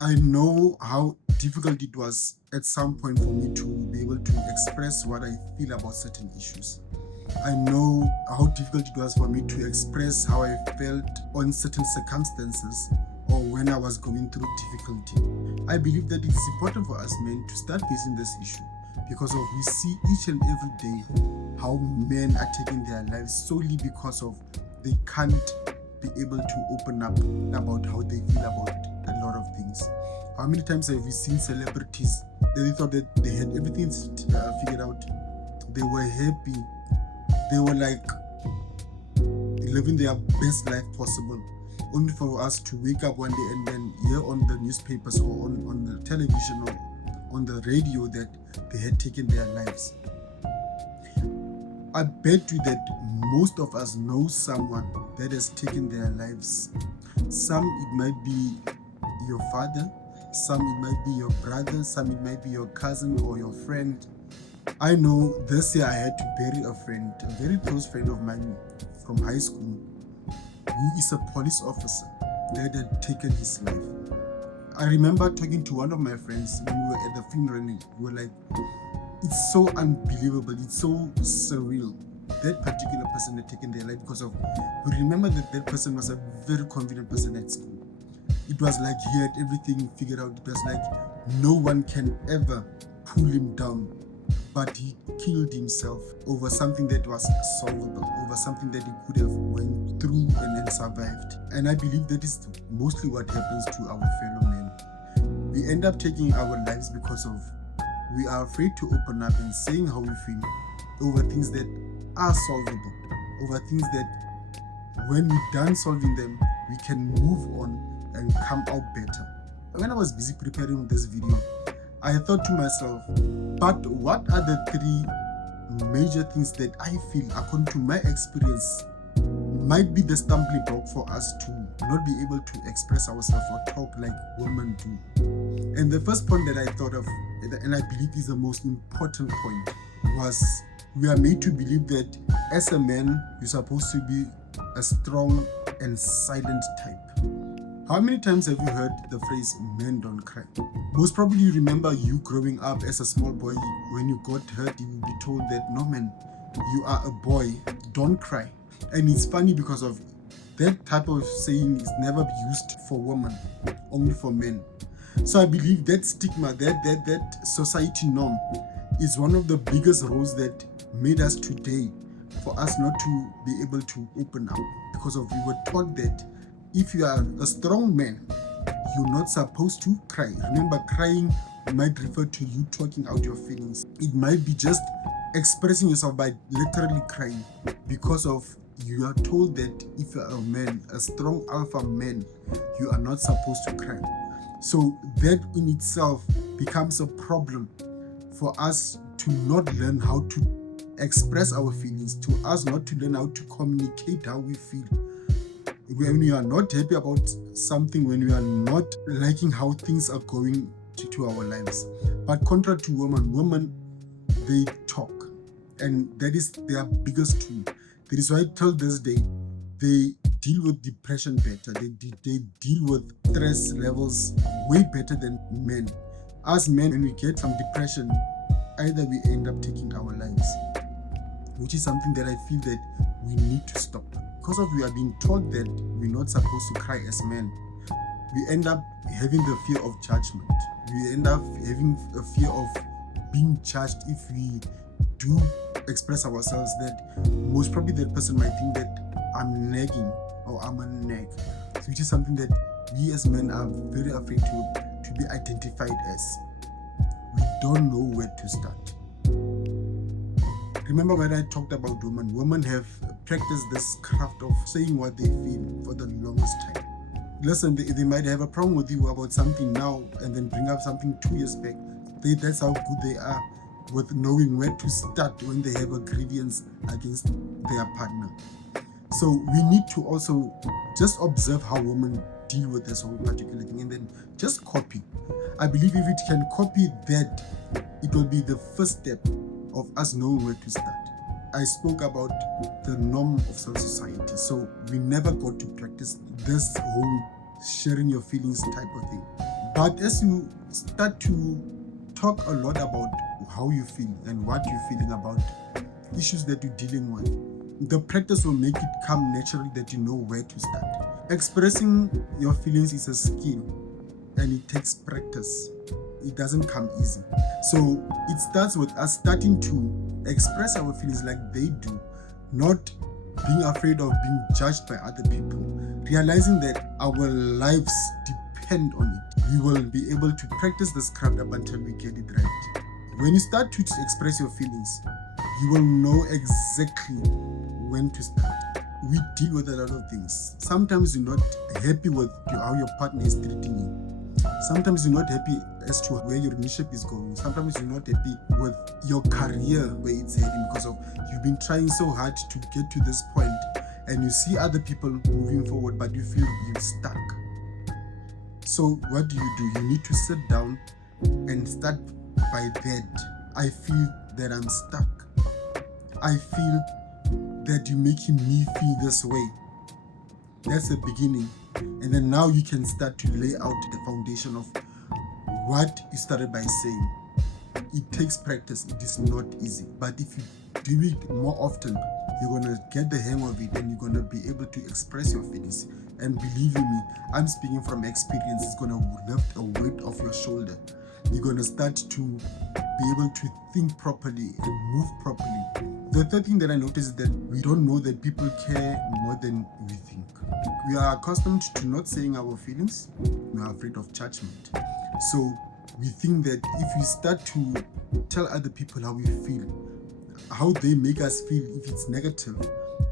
I know how difficult it was at some point for me to be able to express what I feel about certain issues. I know how difficult it was for me to express how I felt on certain circumstances or when I was going through difficulty. I believe that it's important for us men to start facing this issue because of we see each and every day how men are taking their lives solely because of they can't be able to open up about how they feel about a lot of things. How many times have we seen celebrities that they thought that they had everything figured out? They were happy. They were like living their best life possible, only for us to wake up one day and then hear on the newspapers or on the television or on the radio that they had taken their lives. I bet you that most of us know someone that has taken their lives. Some it might be your father, some it might be your brother, some it might be your cousin or your friend. I know this year I had to bury a friend, a very close friend of mine from high school, who is a police officer that had taken his life. I remember talking to one of my friends when we were at the funeral, and we were like, it's so unbelievable, it's so surreal. That particular person had taken their life because of, we remember that that person was a very confident person at school. It was like he had everything figured out. It was like no one can ever pull him down. But he killed himself over something that was solvable, over something that he could have went through and then survived. And I believe that is mostly what happens to our fellow men. We end up taking our lives because of we are afraid to open up and saying how we feel over things that are solvable, over things that when we're done solving them, we can move on and come out better. When I was busy preparing this video, I thought to myself, but what are the three major things that I feel, according to my experience, might be the stumbling block for us to not be able to express ourselves or talk like women do? And the first point that I thought of, and I believe is the most important point, was we are made to believe that as a man, you're supposed to be a strong and silent type. How many times have you heard the phrase, men don't cry? Most probably you remember you growing up as a small boy. When you got hurt, you would be told that, no man, you are a boy, don't cry. And it's funny because of that type of saying is never used for women, only for men. So I believe that stigma, that society norm is one of the biggest roles that made us today for us not to be able to open up, because of we were taught that if you are a strong man, you're not supposed to cry. Remember, crying might refer to you talking out your feelings. It might be just expressing yourself by literally crying, because of you are told that if you're a man, a strong alpha man, you are not supposed to cry. So that in itself becomes a problem for us to not learn how to express our feelings, to us not to learn how to communicate how we feel. When we are not happy about something, when we are not liking how things are going to our lives. But contrary to women, they talk, and that is their biggest tool. That is why till this day, they deal with depression better. They deal with stress levels way better than men. As men, when we get some depression, either we end up taking our lives, which is something that I feel that we need to stop. Because of we are being taught that we're not supposed to cry as men, we end up having the fear of judgment. We end up having a fear of being judged if we do express ourselves, that most probably that person might think that I'm nagging or I'm a nag. So which is something that we as men are very afraid to be identified as. We don't know where to start. Remember when I talked about women have practiced this craft of saying what they feel for the longest time. Listen, they might have a problem with you about something now and then bring up something 2 years back. That's how good they are with knowing where to start when they have a grievance against their partner. So we need to also just observe how women deal with this whole particular thing and then just copy. I believe if it can copy that, it will be the first step of us knowing where to start. I spoke about the norm of society, so we never got to practice this whole sharing your feelings type of thing. But as you start to talk a lot about how you feel and what you're feeling about issues that you're dealing with, the practice will make it come naturally that you know where to start. Expressing your feelings is a skill and it takes practice. It doesn't come easy. So it starts with us starting to express our feelings like they do, not being afraid of being judged by other people, realizing that our lives depend on it. We will be able to practice this craft up until we get it right. When you start to express your feelings, you will know exactly when to start. We deal with a lot of things. Sometimes you're not happy with how your partner is treating you. Sometimes you're not happy as to where your relationship is going. Sometimes you're not happy with your career, where it's heading, because of you've been trying so hard to get to this point and you see other people moving forward, but you feel you're stuck. So what do? You need to sit down and start by that. I feel that I'm stuck. I feel that you're making me feel this way. That's the beginning. And then now you can start to lay out the foundation of what you started by saying. It takes practice. It is not easy. But if you do it more often, you're going to get the hang of it and you're going to be able to express your feelings. And believe in me, I'm speaking from experience. It's going to lift a weight off your shoulder. You're going to start to be able to think properly and move properly. The third thing that I noticed is that we don't know that people care more than we think. We are accustomed to not saying our feelings. We are afraid of judgment. So we think that if we start to tell other people how we feel, how they make us feel, if it's negative,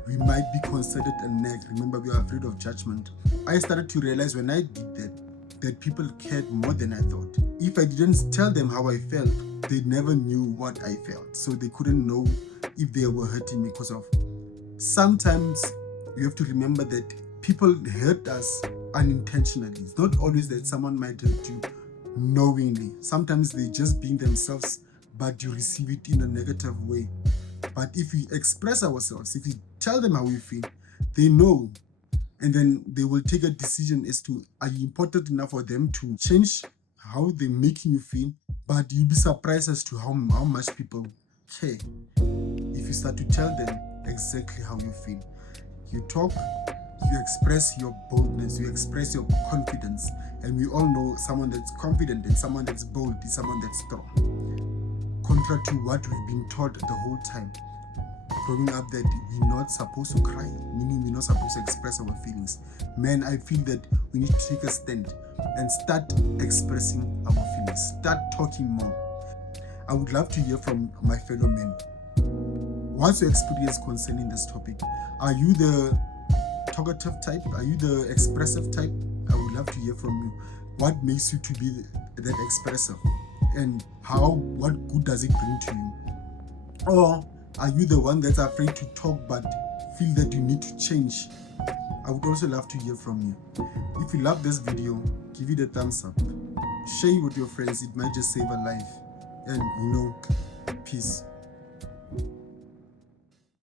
we might be considered a neg. Remember, we are afraid of judgment. I started to realize when I did that people cared more than I thought. If I didn't tell them how I felt, they never knew what I felt. So they couldn't know if they were hurting me, because of sometimes you have to remember that people hurt us unintentionally. It's not always that someone might hurt you knowingly. Sometimes they just being themselves, but you receive it in a negative way. But if we express ourselves, if we tell them how we feel, they know. And then they will take a decision as to, are you important enough for them to change how they're making you feel? But you'll be surprised as to how much people care if you start to tell them exactly how you feel. You talk, you express your boldness, you express your confidence. And we all know someone that's confident and someone that's bold is someone that's strong. Contrary to what we've been taught the whole time growing up, that we're not supposed to cry, meaning we're not supposed to express our feelings. Man, I feel that we need to take a stand and start expressing our feelings, start talking more. I would love to hear from my fellow men. What's your experience concerning this topic? Are you the talkative type? Are you the expressive type? I would love to hear from you. What makes you to be that expressive? And what good does it bring to you? Or are you the one that's afraid to talk but feel that you need to change? I would also love to hear from you. If you love this video, give it a thumbs up. Share it with your friends. It might just save a life. And peace.